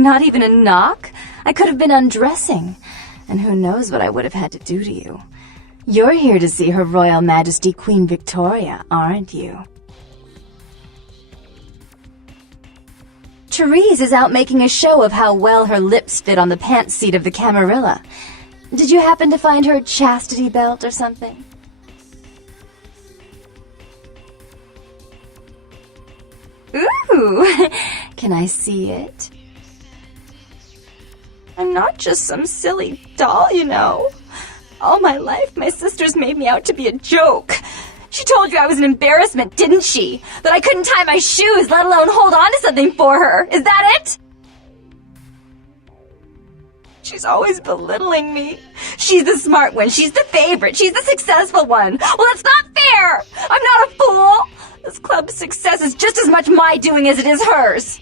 Not even a knock? I could have been undressing. And who knows what I would have had to do to you. You're here to see Her Royal Majesty Queen Victoria, aren't you? Therese is out making a show of how well her lips fit on the pants seat of the Camarilla. Did you happen to find her chastity belt or something? Ooh, can I see it? I'm not just some silly doll, you know. All my life, my sisters made me out to be a joke. She told you I was an embarrassment, didn't she? That I couldn't tie my shoes, let alone hold on to something for her. Is that it? She's always belittling me. She's the smart one. She's the favorite. She's the successful one. Well, that's not fair. I'm not a fool. This club's success is just as much my doing as it is hers.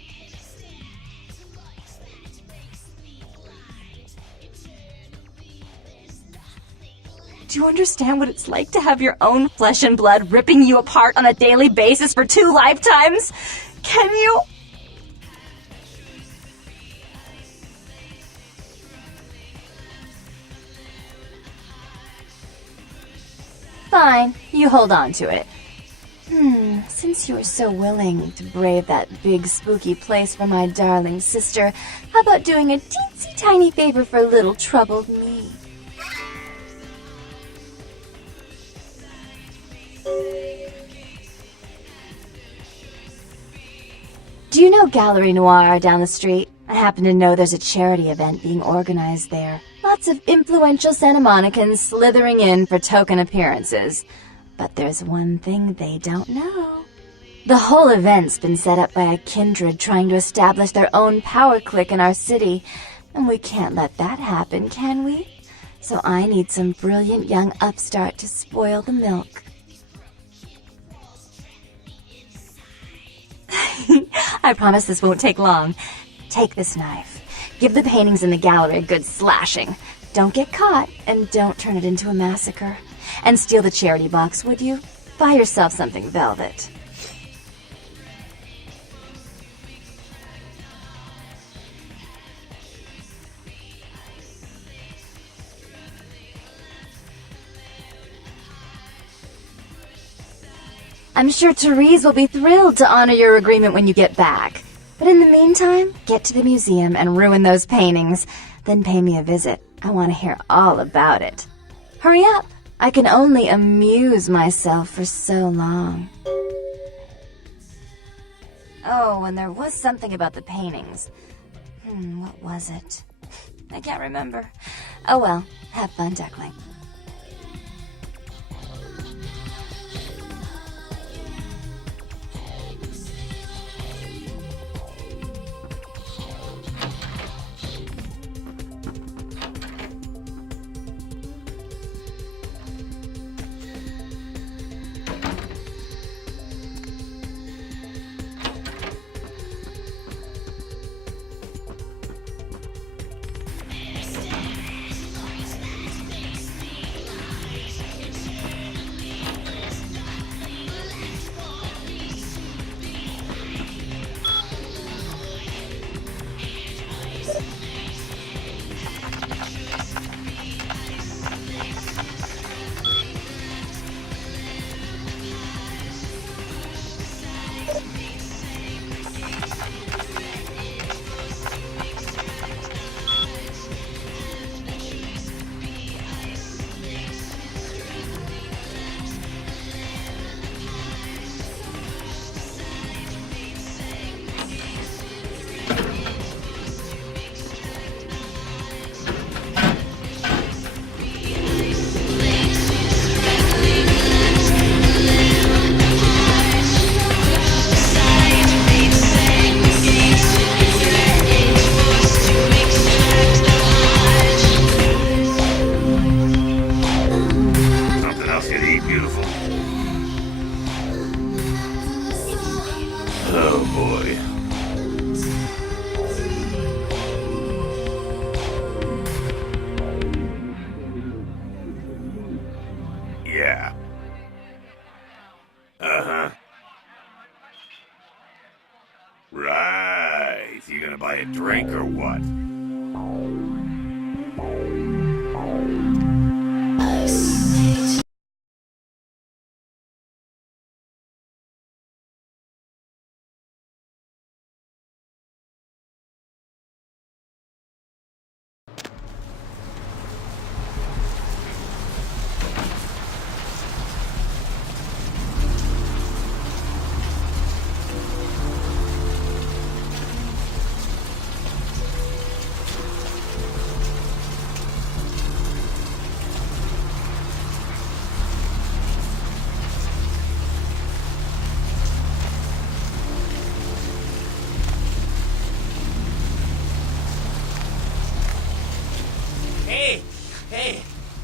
Do you understand what it's like to have your own flesh and blood ripping you apart on a daily basis for 2 lifetimes? Can you? Fine, you hold on to it. Since you were so willing to brave that big spooky place for my darling sister, how about doing a teensy tiny favor for little troubled me? Do you know Gallery Noir down the street? I happen to know there's a charity event being organized there. Lots of influential Santa Monicans slithering in for token appearances. But there's one thing they don't know. The whole event's been set up by a kindred trying to establish their own power clique in our city, and we can't let that happen, can we? So I need some brilliant young upstart to spoil the milk. I promise this won't take long. Take this knife. Give the paintings in the gallery a good slashing. Don't get caught, and don't turn it into a massacre. And steal the charity box, would you? Buy yourself something velvet. I'm sure Therese will be thrilled to honor your agreement when you get back. But in the meantime, get to the museum and ruin those paintings. Then pay me a visit. I want to hear all about it. Hurry up! I can only amuse myself for so long. Oh, and there was something about the paintings. What was it? I can't remember. Oh well, have fun, duckling. Yeah. Uh-huh. Right. You Gonna buy a drink or what?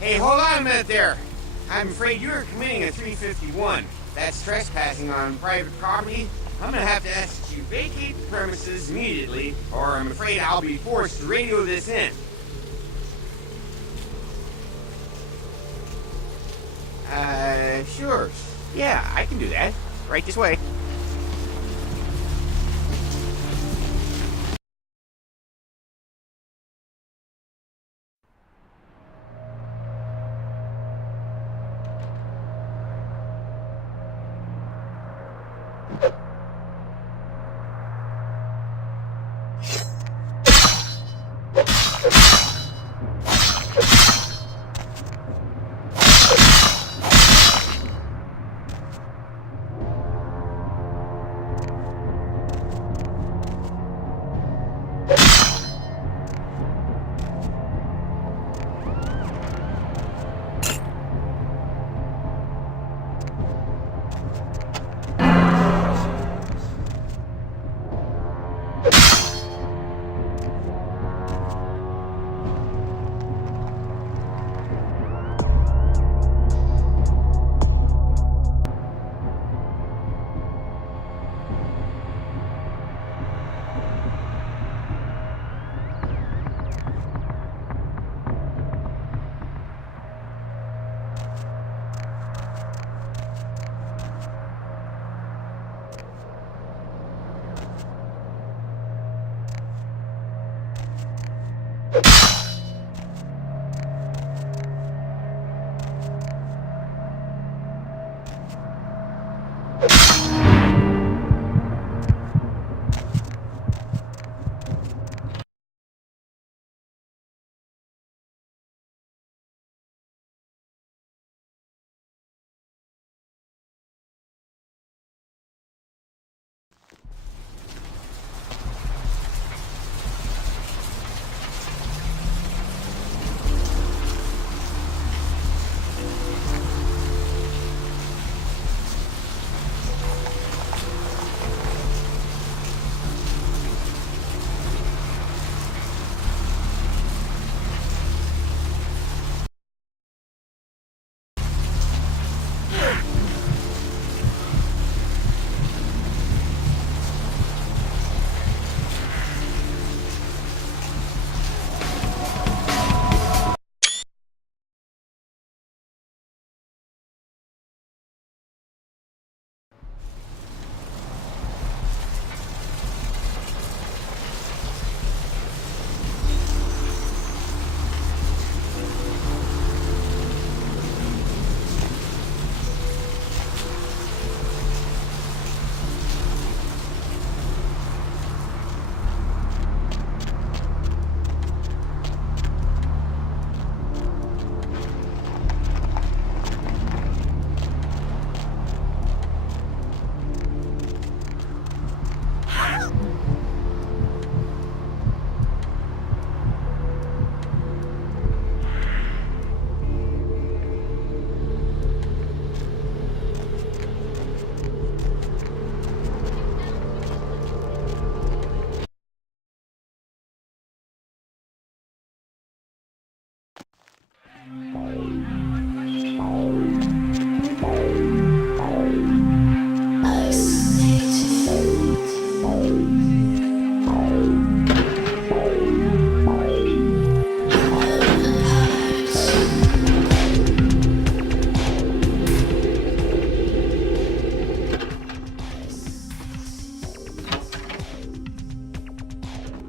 Hey, hold on a minute there. I'm afraid you are committing a 351. That's trespassing on private property. I'm gonna have to ask that you vacate the premises immediately, or I'm afraid I'll be forced to radio this in. Sure. Yeah, I can do that. Right this way.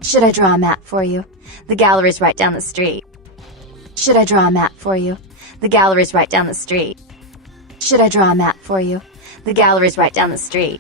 Should I draw a map for you? The gallery's right down the street. Should I draw a map for you? The gallery's right down the street. Should I draw a map for you? The gallery's right down the street.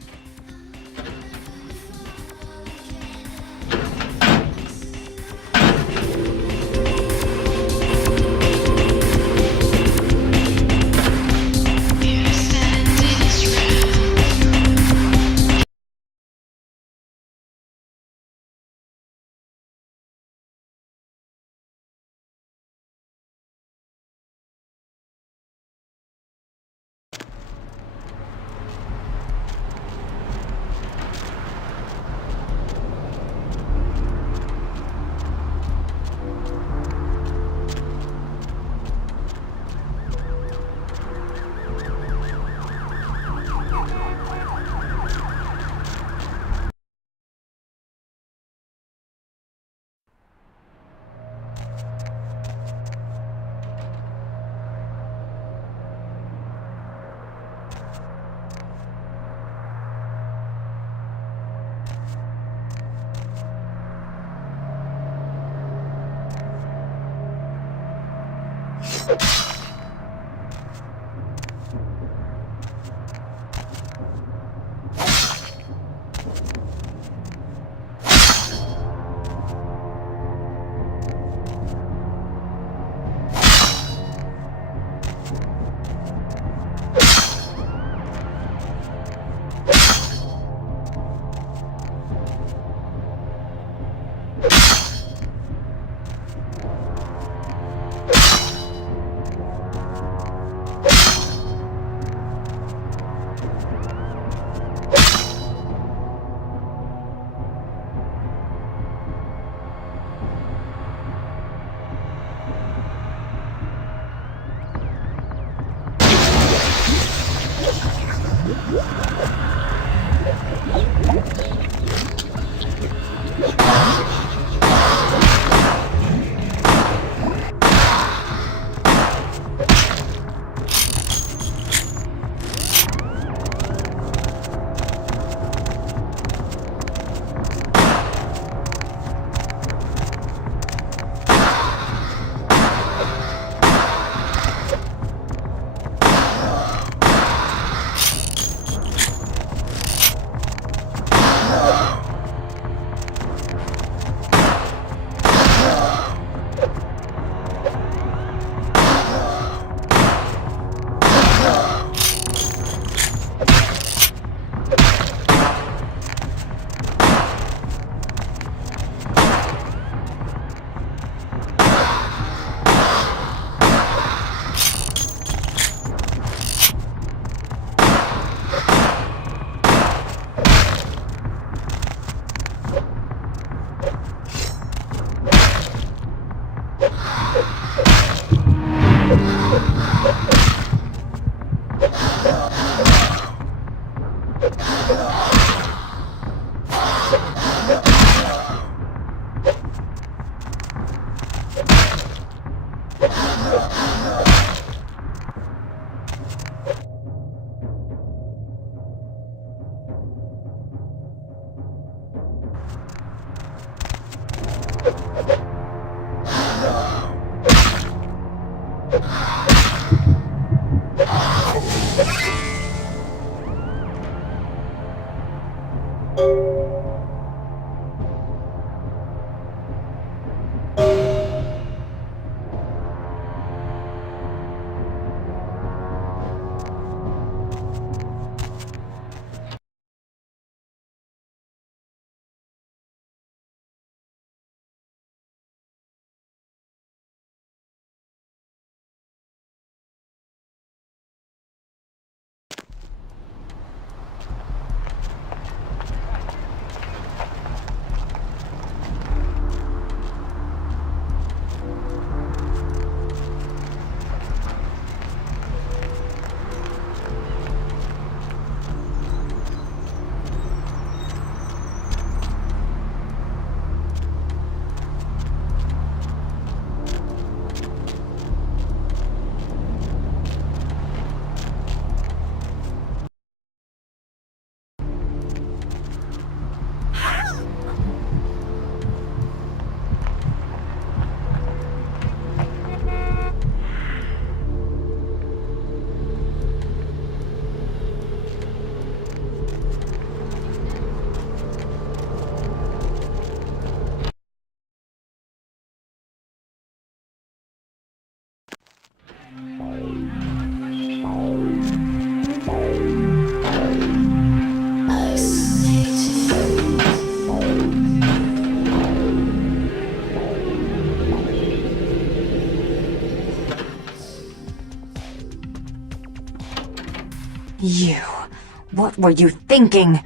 What were you thinking?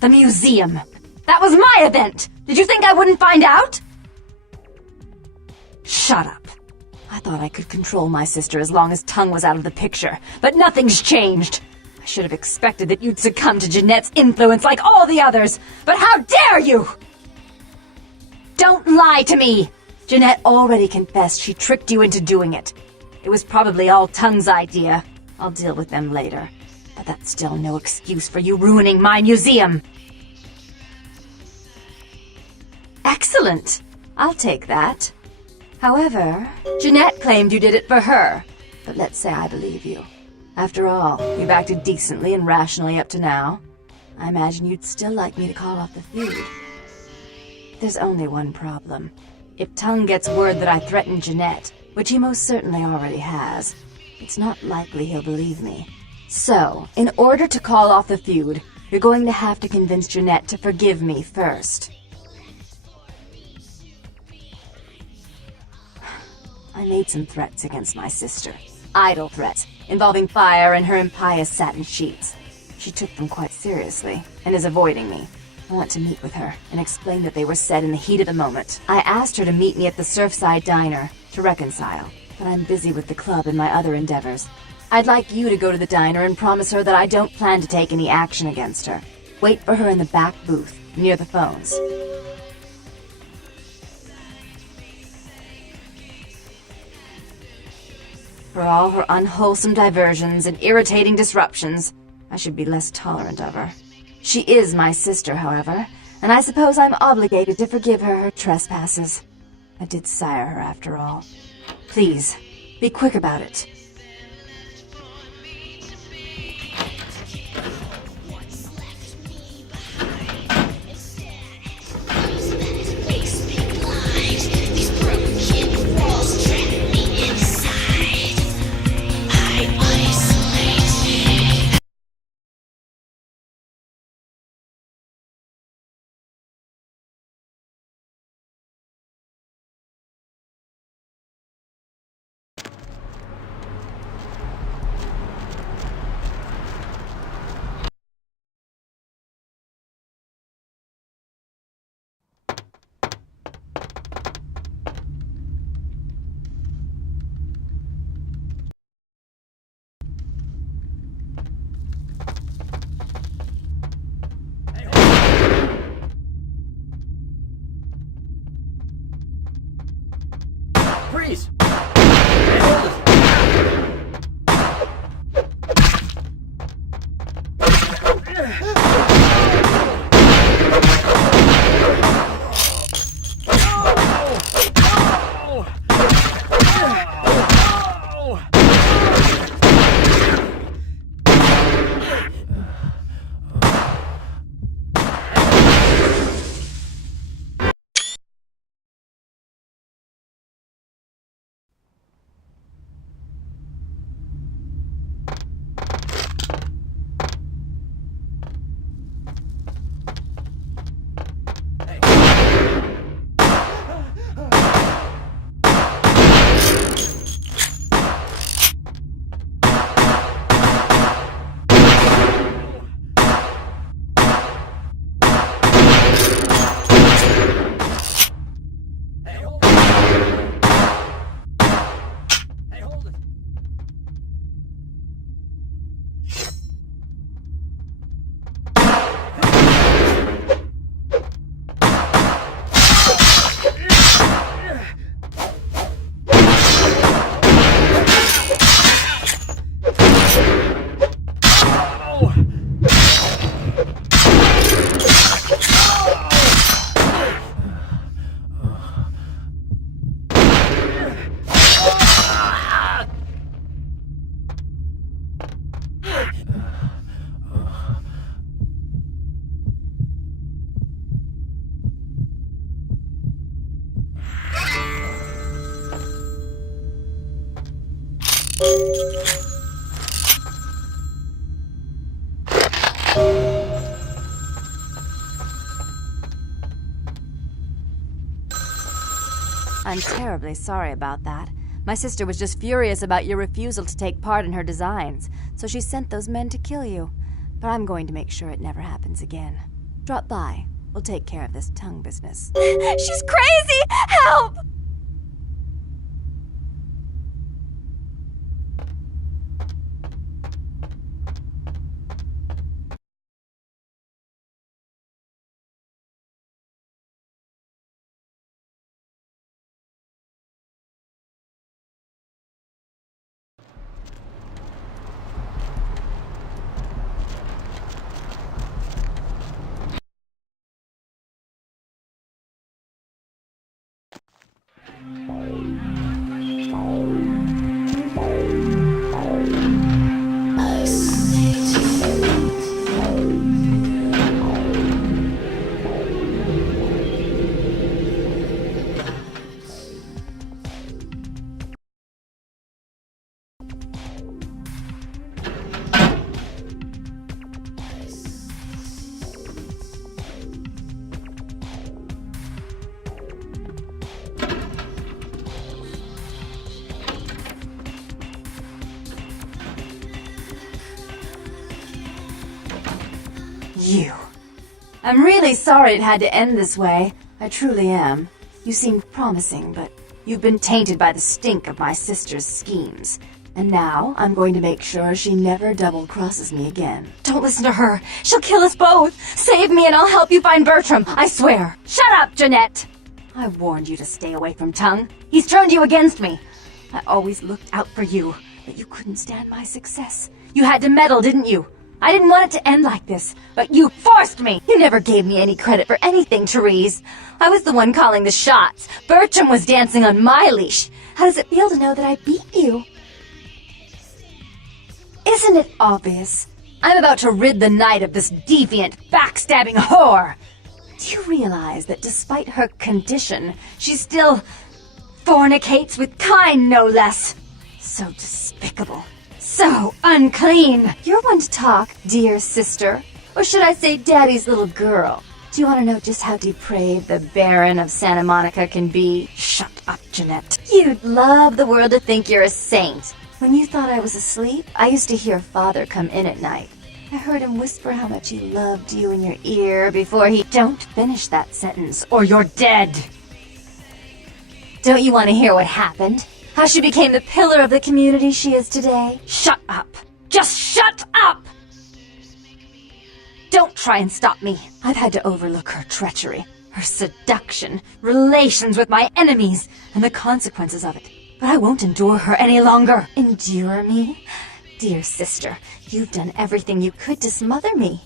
The museum. That was my event! Did you think I wouldn't find out? Shut up. I thought I could control my sister as long as Tongue was out of the picture, but nothing's changed. I should have expected that you'd succumb to Jeanette's influence like all the others, but how dare you! Don't lie to me! Jeanette already confessed she tricked you into doing it. It was probably all Tongue's idea. I'll deal with them later. But that's still no excuse for you ruining my museum. Excellent. I'll take that. However, Jeanette claimed you did it for her. But let's say I believe you. After all, you've acted decently and rationally up to now. I imagine you'd still like me to call off the feud. There's only one problem. If Tongue gets word that I threatened Jeanette, which he most certainly already has, it's not likely he'll believe me. So, in order to call off the feud, you're going to have to convince Jeanette to forgive me first. I made some threats against my sister. Idle threats, involving fire and her impious satin sheets. She took them quite seriously, and is avoiding me. I want to meet with her, and explain that they were said in the heat of the moment. I asked her to meet me at the Surfside Diner, to reconcile, but I'm busy with the club and my other endeavors. I'd like you to go to the diner and promise her that I don't plan to take any action against her. Wait for her in the back booth, near the phones. For all her unwholesome diversions and irritating disruptions, I should be less tolerant of her. She is my sister, however, and I suppose I'm obligated to forgive her trespasses. I did sire her, after all. Please, be quick about it. Freeze! I'm terribly sorry about that. My sister was just furious about your refusal to take part in her designs, so she sent those men to kill you. but I'm going to make sure it never happens again. Drop by. We'll take care of this tongue business. She's crazy! Help! You. I'm really sorry it had to end this way. I truly am. You seemed promising, but you've been tainted by the stink of my sister's schemes. And now I'm going to make sure she never double-crosses me again. Don't listen to her. She'll kill us both. Save me and I'll help you find Bertram. I swear. Shut up, Jeanette. I warned you to stay away from Tongue. He's turned you against me. I always looked out for you, but you couldn't stand my success. You had to meddle, didn't you? I didn't want it to end like this, but you forced me! You never gave me any credit for anything, Therese. I was the one calling the shots. Bertram was dancing on my leash. How does it feel to know that I beat you? Isn't it obvious? I'm about to rid the night of this deviant, backstabbing whore! Do you realize that despite her condition, she still fornicates with Kine, no less? So despicable. So unclean! You're one to talk, dear sister. Or should I say daddy's little girl? Do you want to know just how depraved the Baron of Santa Monica can be? Shut up, Jeanette. You'd love the world to think you're a saint. When you thought I was asleep, I used to hear Father come in at night. I heard him whisper how much he loved you in your ear before he... Don't finish that sentence, or you're dead! Don't you want to hear what happened? How she became the pillar of the community she is today? Shut up! Just shut up! Don't try and stop me. I've had to overlook her treachery, her seduction, relations with my enemies, and the consequences of it. But I won't endure her any longer. Endure me? Dear sister, you've done everything you could to smother me.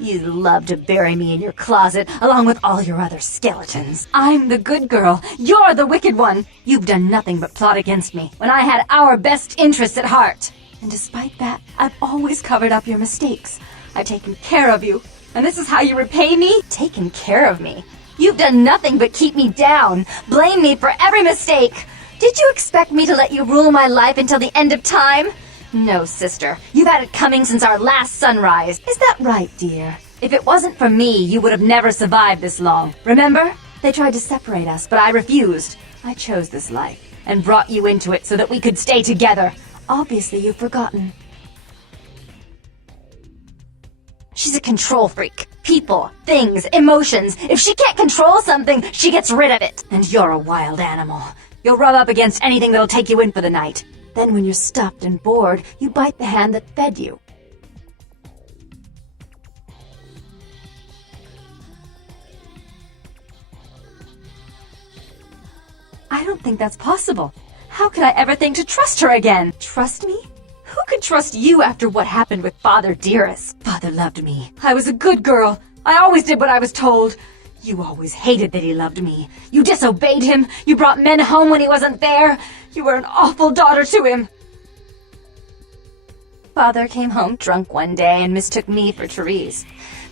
You'd love to bury me in your closet, along with all your other skeletons. I'm the good girl. You're the wicked one. You've done nothing but plot against me, when I had our best interests at heart. And despite that, I've always covered up your mistakes. I've taken care of you. And this is how you repay me? Taken care of me? You've done nothing but keep me down, blame me for every mistake. Did you expect me to let you rule my life until the end of time? No, sister. You've had it coming since our last sunrise. Is that right, dear? If it wasn't for me, you would have never survived this long. Remember? They tried to separate us, but I refused. I chose this life, and brought you into it so that we could stay together. Obviously, you've forgotten. She's a control freak. People, things, emotions. If she can't control something, she gets rid of it. And you're a wild animal. You'll rub up against anything that'll take you in for the night. Then when you're stuffed and bored, you bite the hand that fed you. I don't think that's possible. How could I ever think to trust her again? Trust me? Who could trust you after what happened with Father Dearest? Father loved me. I was a good girl. I always did what I was told. You always hated that he loved me. You disobeyed him. You brought men home when he wasn't there. You were an awful daughter to him. Father came home drunk one day and mistook me for Therese.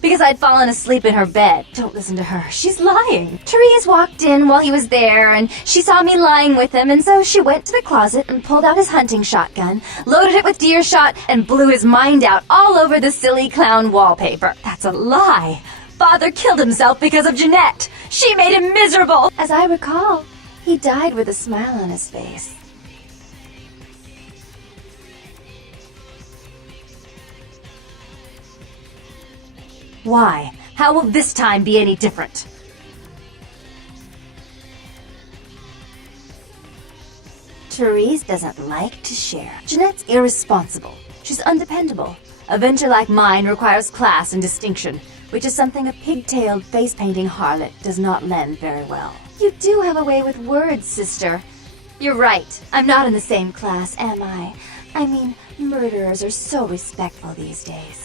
Because I'd fallen asleep in her bed. Don't listen to her. She's lying. Therese walked in while he was there, and she saw me lying with him, and so she went to the closet and pulled out his hunting shotgun, loaded it with deer shot, and blew his mind out all over the silly clown wallpaper. That's a lie. Father killed himself because of Jeanette. She made him miserable. As I recall, he died with a smile on his face. Why? How will this time be any different? Therese doesn't like to share. Jeanette's irresponsible. She's undependable. A venture like mine requires class and distinction, which is something a pigtailed, face-painting harlot does not lend very well. You do have a way with words, sister. You're right. I'm not in the same class, am I? I mean, murderers are so respectful these days.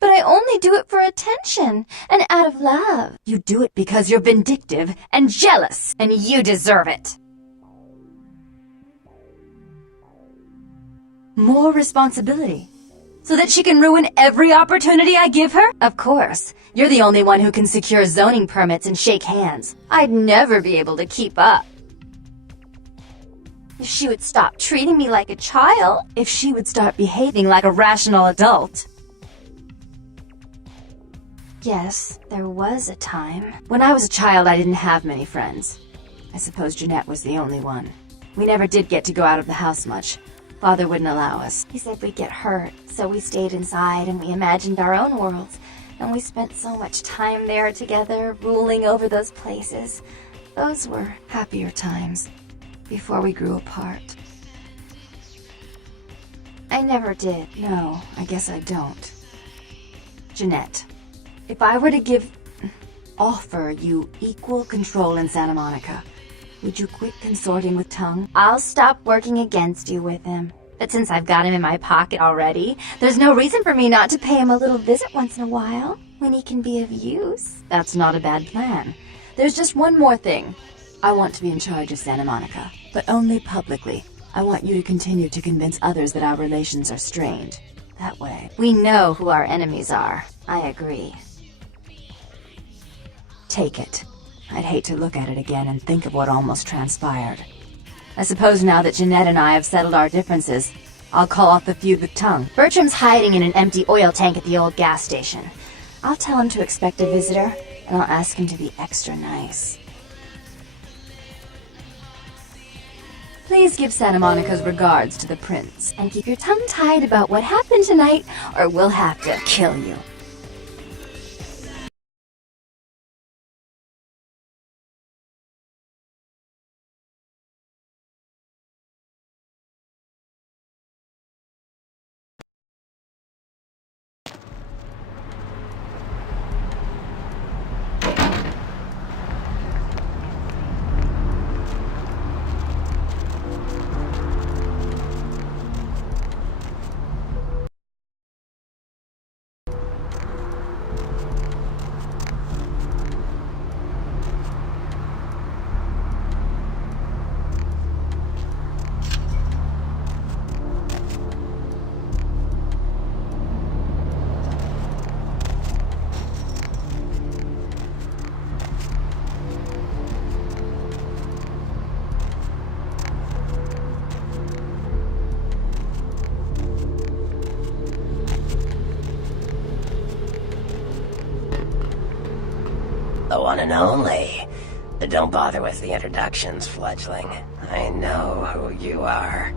But I only do it for attention, and out of love. You do it because you're vindictive and jealous, and you deserve it. More responsibility. So that she can ruin every opportunity I give her? Of course. You're the only one who can secure zoning permits and shake hands. I'd never be able to keep up. If she would stop treating me like a child, if she would start behaving like a rational adult. Yes, there was a time. When I was a child, I didn't have many friends. I suppose Jeanette was the only one. We never did get to go out of the house much. Father wouldn't allow us. He said we'd get hurt, so we stayed inside and we imagined our own worlds. And we spent so much time there together, ruling over those places. Those were happier times, before we grew apart. I never did. No, I guess I don't. Jeanette. If I were to offer you equal control in Santa Monica, would you quit consorting with Tongue? I'll stop working against you with him. But since I've got him in my pocket already, there's no reason for me not to pay him a little visit once in a while, when he can be of use. That's not a bad plan. There's just one more thing. I want to be in charge of Santa Monica, but only publicly. I want you to continue to convince others that our relations are strained. That way, we know who our enemies are. I agree. Take it. I'd hate to look at it again and think of what almost transpired. I suppose now that Jeanette and I have settled our differences, I'll call off the feud with Tongue. Bertram's hiding in an empty oil tank at the old gas station. I'll tell him to expect a visitor, and I'll ask him to be extra nice. Please give Santa Monica's regards to the prince, and keep your tongue tied about what happened tonight, or we'll have to kill you. The one and only. Don't bother with the introductions, fledgling. I know who you are.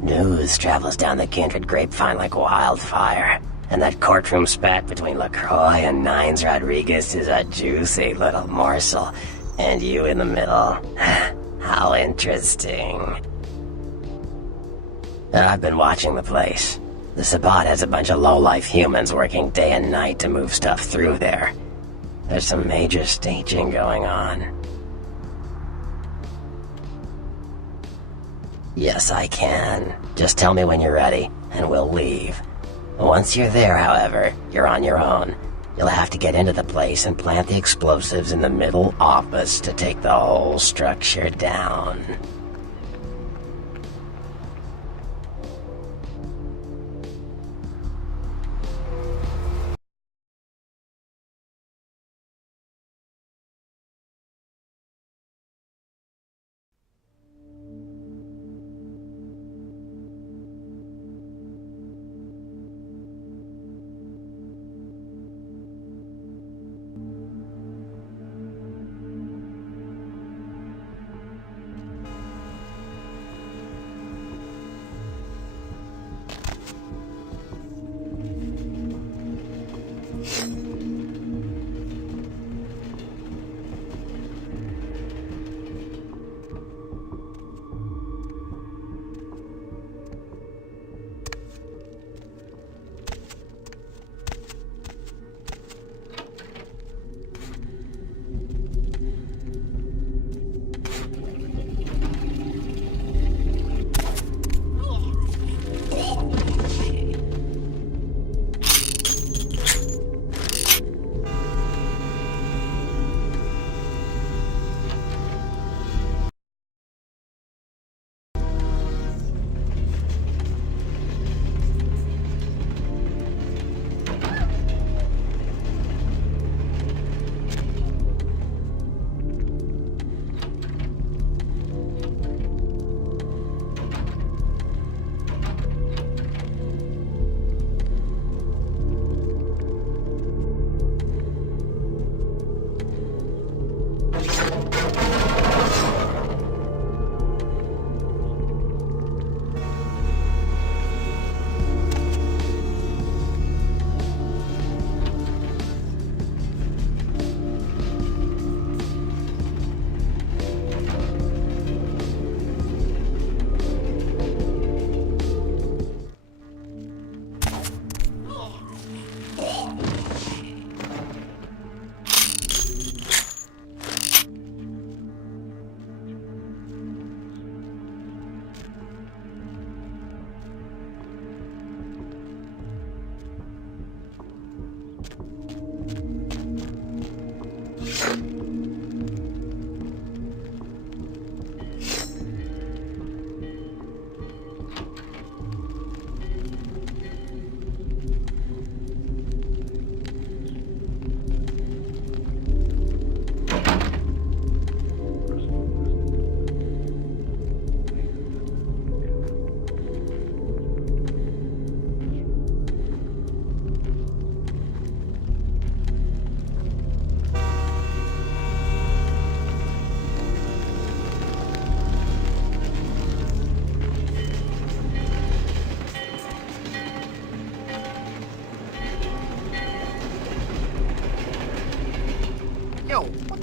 News travels down the kindred grapevine like wildfire, and that courtroom spat between LaCroix and Nines Rodriguez is a juicy little morsel, and you in the middle. How interesting. I've been watching the place. The Sabbat has a bunch of low-life humans working day and night to move stuff through there. There's some major staging going on. Yes, I can. Just tell me when you're ready, and we'll leave. Once you're there, however, you're on your own. You'll have to get into the place and plant the explosives in the middle office to take the whole structure down.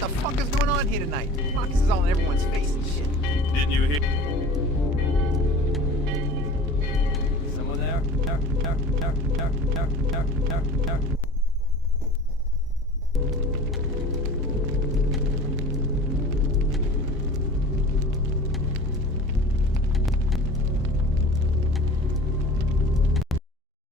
the fuck is going on here tonight? Marcus is all in everyone's face and shit. Didn't you hear? Someone there?